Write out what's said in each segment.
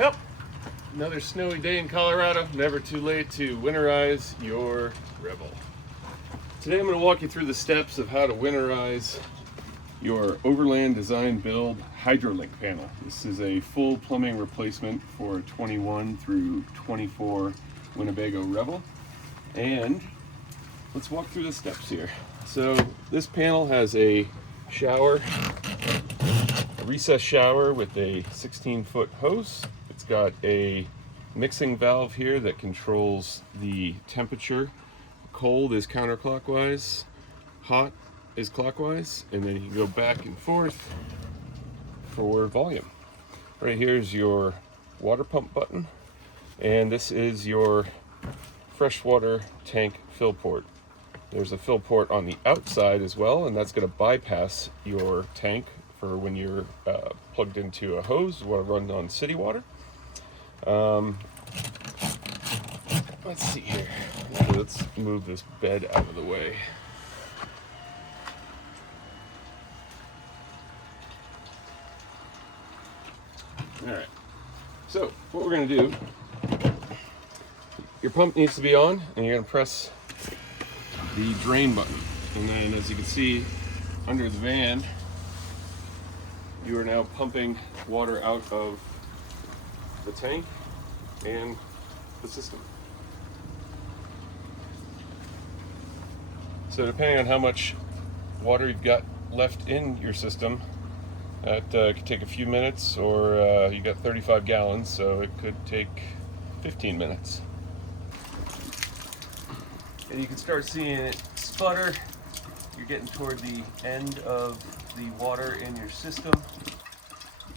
Well, another snowy day in Colorado. Never too late to winterize your Revel. Today I'm going to walk you through the steps of how to winterize your Overland design build HydroLink panel. This is a full plumbing replacement for 21 through 24 Winnebago Revel. And let's walk through the steps here. So this panel has a shower, a recessed shower with a 16-foot hose. It's got a mixing valve here that controls the temperature. Cold is counterclockwise, hot is clockwise, and then you can go back and forth for volume. Right here is your water pump button, and this is your freshwater tank fill port. There's a fill port on the outside as well, and that's going to bypass your tank for when you're plugged into a hose or run on city water. Let's see here. Let's move this bed out of the way. All right. So what we're going to do, your pump needs to be on, and you're going to press the drain button. And then, as you can see, under the van, you are now pumping water out of the tank and the system. So depending on how much water you've got left in your system, that could take a few minutes, or you got 35 gallons, so it could take 15 minutes. And you can start seeing it sputter. You're getting toward the end of the water in your system.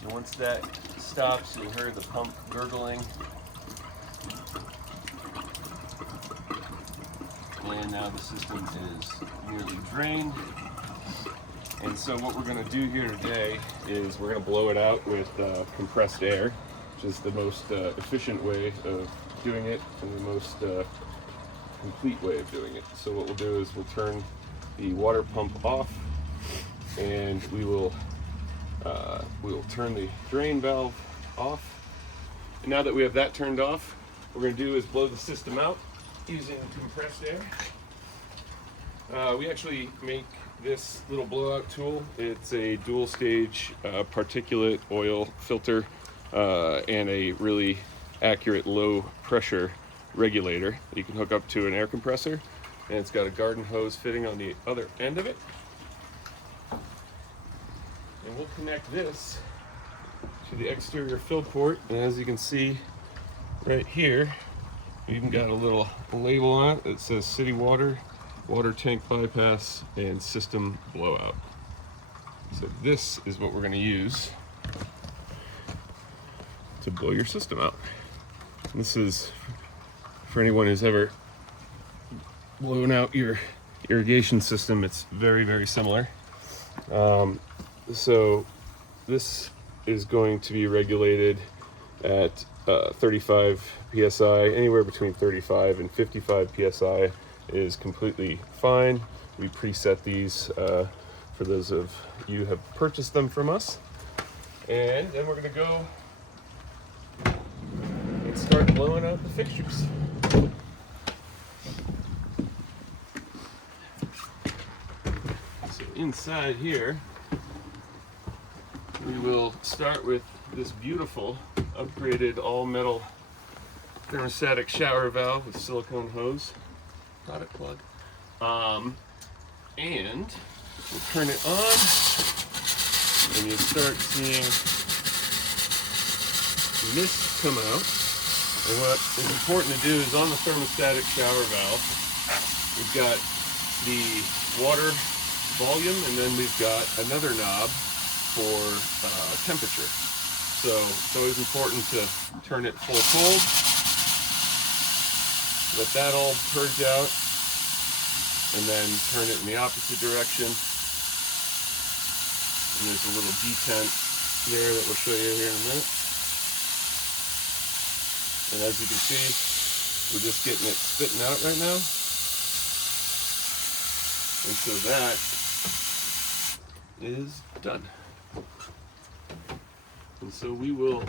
And once that stops, you'll hear the pump gurgling. And now the system is nearly drained. And so what we're going to do here today is we're going to blow it out with compressed air, which is the most efficient way of doing it and the most complete way of doing it. So what we'll do is we'll turn the water pump off, and we'll turn the drain valve off. And now that we have that turned off, what we're going to do is blow the system out using compressed air. We actually make this little blowout tool. It's a dual stage particulate oil filter and a really accurate low pressure regulator that you can hook up to an air compressor, and it's got a garden hose fitting on the other end of it. And we'll connect this to the exterior fill port, and as you can see right here, we even got a little label on it that says city water, water tank bypass, and system blowout. So this is what we're going to use to blow your system out. This is for anyone who's ever blown out your irrigation system. It's very, very similar. So this is going to be regulated at 35 psi. Anywhere between 35 and 55 psi is completely fine. We preset these for those of you who have purchased them from us. And then we're going to go and start blowing out the fixtures. So inside here, we will start with this beautiful upgraded all metal thermostatic shower valve with silicone hose, product plug, and we'll turn it on, and you'll start seeing mist come out. And what is important to do is on the thermostatic shower valve, we've got the water volume, and then we've got another knob for temperature. So it's always important to turn it full cold, let that all purge out, and then turn it in the opposite direction. And there's a little detent there that we'll show you here in a minute. And as you can see, we're just getting it spitting out right now. And so that is done. And so we will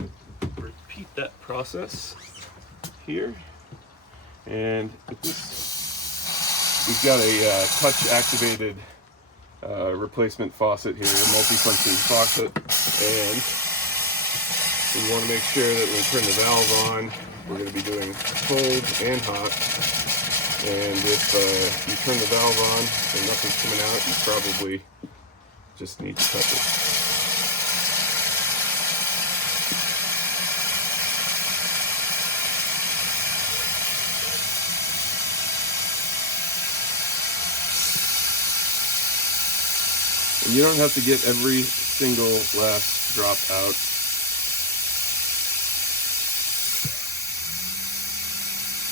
repeat that process here. And with this, we've got a touch activated replacement faucet here, a multi-function faucet, and we want to make sure that when we turn the valve on, we're going to be doing cold and hot. And if you turn the valve on and nothing's coming out, you probably just need to touch it. And you don't have to get every single last drop out.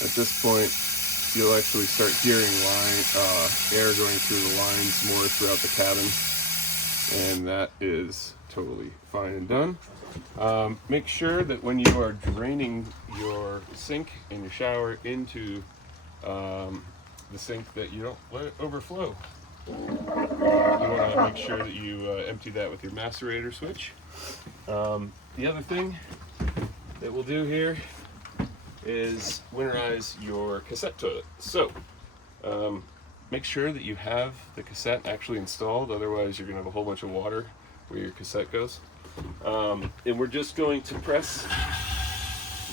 At this point, you'll actually start hearing air going through the lines more throughout the cabin, and that is totally fine and done. Make sure that when you are draining your sink and your shower into the sink that you don't let it overflow. You want to make sure that you empty that with your macerator switch. The other thing that we'll do here is winterize your cassette toilet. So make sure that you have the cassette actually installed, otherwise you're going to have a whole bunch of water where your cassette goes. And we're just going to press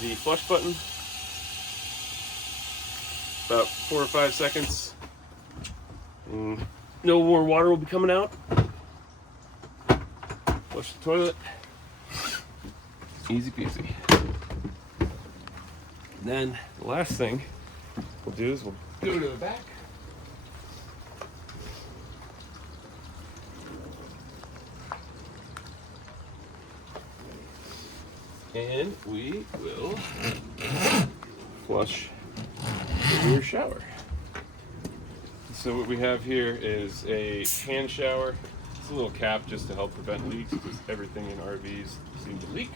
the flush button about 4 or 5 seconds. And no more water will be coming out. Flush the toilet. Easy peasy. Then the last thing we'll do is we'll go to the back. And we will flush the rear shower. So what we have here is a hand shower. It's a little cap just to help prevent leaks, because everything in RVs seem to leak.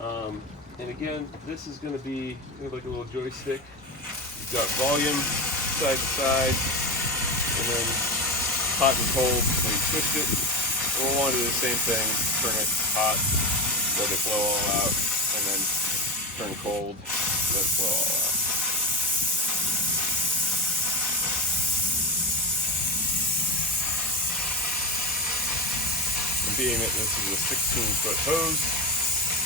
And again, this is going to be kind of like a little joystick. You've got volume side to side, and then hot and cold when you twist it. And we'll want to do the same thing, turn it hot, let it blow all out, and then turn cold, let it blow all out. And being that this is a 16-foot hose,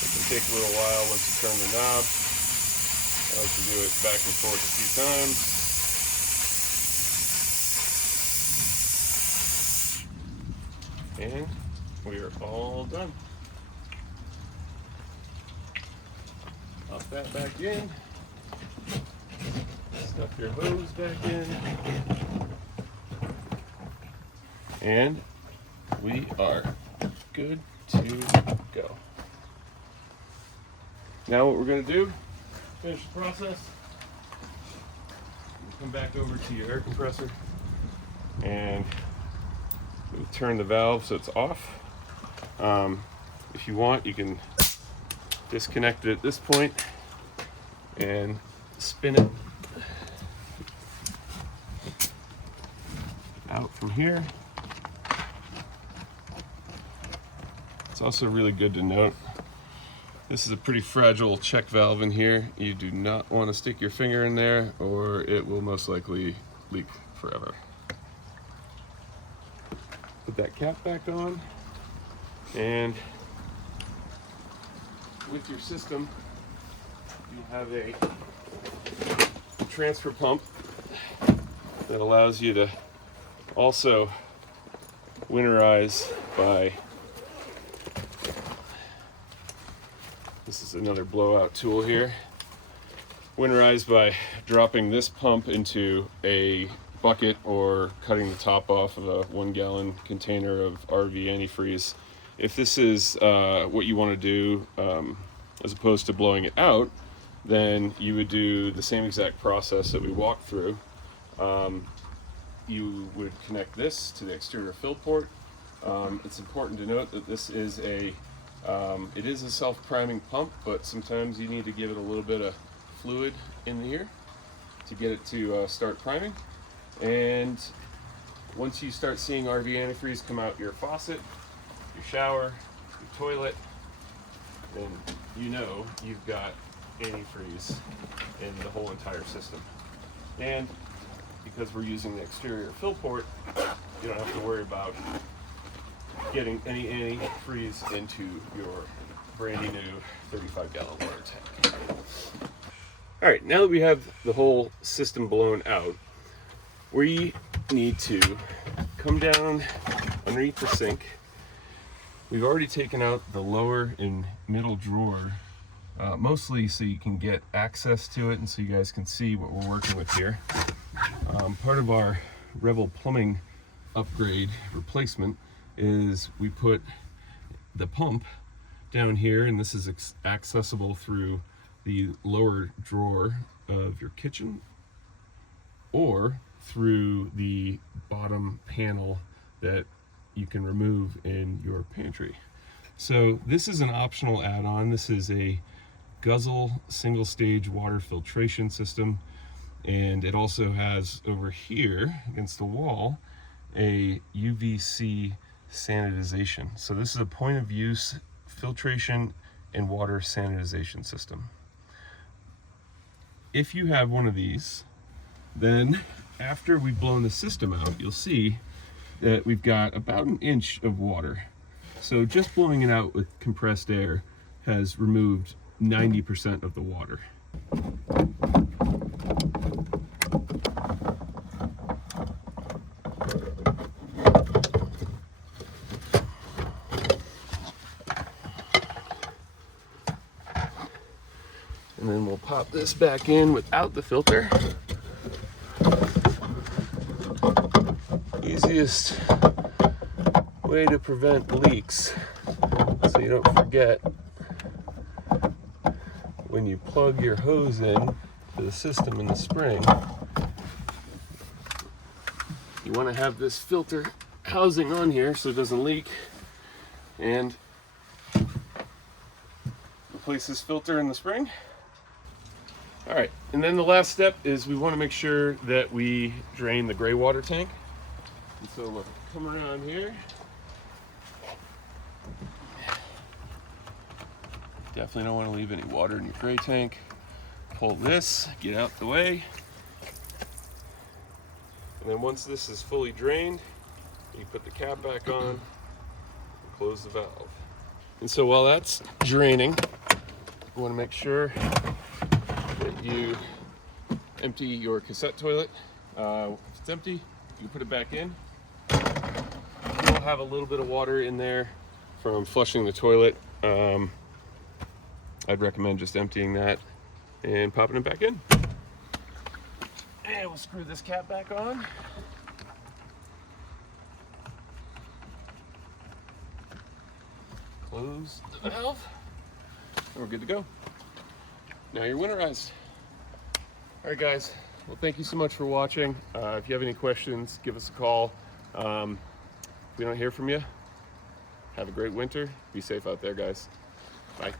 it can take a little while once you turn the knob. I like to do it back and forth a few times. And we are all done. Pop that back in. Stuff your hose back in. And we are good to go. Now what we're going to do, finish the process, come back over to your air compressor, and we'll turn the valve so it's off. If you want, you can disconnect it at this point and spin it out from here. It's also really good to note, this is a pretty fragile check valve in here. You do not want to stick your finger in there or it will most likely leak forever. Put that cap back on, and with your system you have a transfer pump that allows you to also winterize by, this is another blowout tool here, winterize by dropping this pump into a bucket or cutting the top off of a 1 gallon container of RV antifreeze. If this is what you want to do, as opposed to blowing it out, then you would do the same exact process that we walked through. You would connect this to the exterior fill port. It's important to note that this is it is a self-priming pump, but sometimes you need to give it a little bit of fluid in here to get it to start priming. And once you start seeing RV antifreeze come out your faucet, your shower, your toilet, then you know you've got antifreeze in the whole entire system. And because we're using the exterior fill port, you don't have to worry about getting any antifreeze into your brandy new 35-gallon water tank. All right, now that we have the whole system blown out, we need to come down underneath the sink. We've already taken out the lower and middle drawer, mostly so you can get access to it and so you guys can see what we're working with here. Part of our Revel Plumbing Upgrade replacement is we put the pump down here, and this is accessible through the lower drawer of your kitchen or through the bottom panel that you can remove in your pantry. So this is an optional add-on. This is a guzzle single stage water filtration system, and it also has over here against the wall a UVC sanitization. So this is a point of use filtration and water sanitization system. If you have one of these, then after we've blown the system out, you'll see that we've got about an inch of water. So just blowing it out with compressed air has removed 90% of the water. And then we'll pop this back in without the filter. Easiest way to prevent leaks, so you don't forget when you plug your hose in to the system in the spring, you want to have this filter housing on here so it doesn't leak, and replace this filter in the spring. All right, and then the last step is we want to make sure that we drain the gray water tank. And so we'll come around here. Definitely don't want to leave any water in your gray tank. Pull this, get out the way. And then once this is fully drained, you put the cap back on and close the valve. And so while that's draining, you want to make sure that you empty your cassette toilet. If it's empty, you put it back in. You'll have a little bit of water in there from flushing the toilet. I'd recommend just emptying that and popping it back in. And we'll screw this cap back on. Close the valve. And we're good to go. Now you're winterized. All right, guys. Well, thank you so much for watching. If you have any questions, give us a call. If we don't hear from you, have a great winter. Be safe out there, guys. Bye.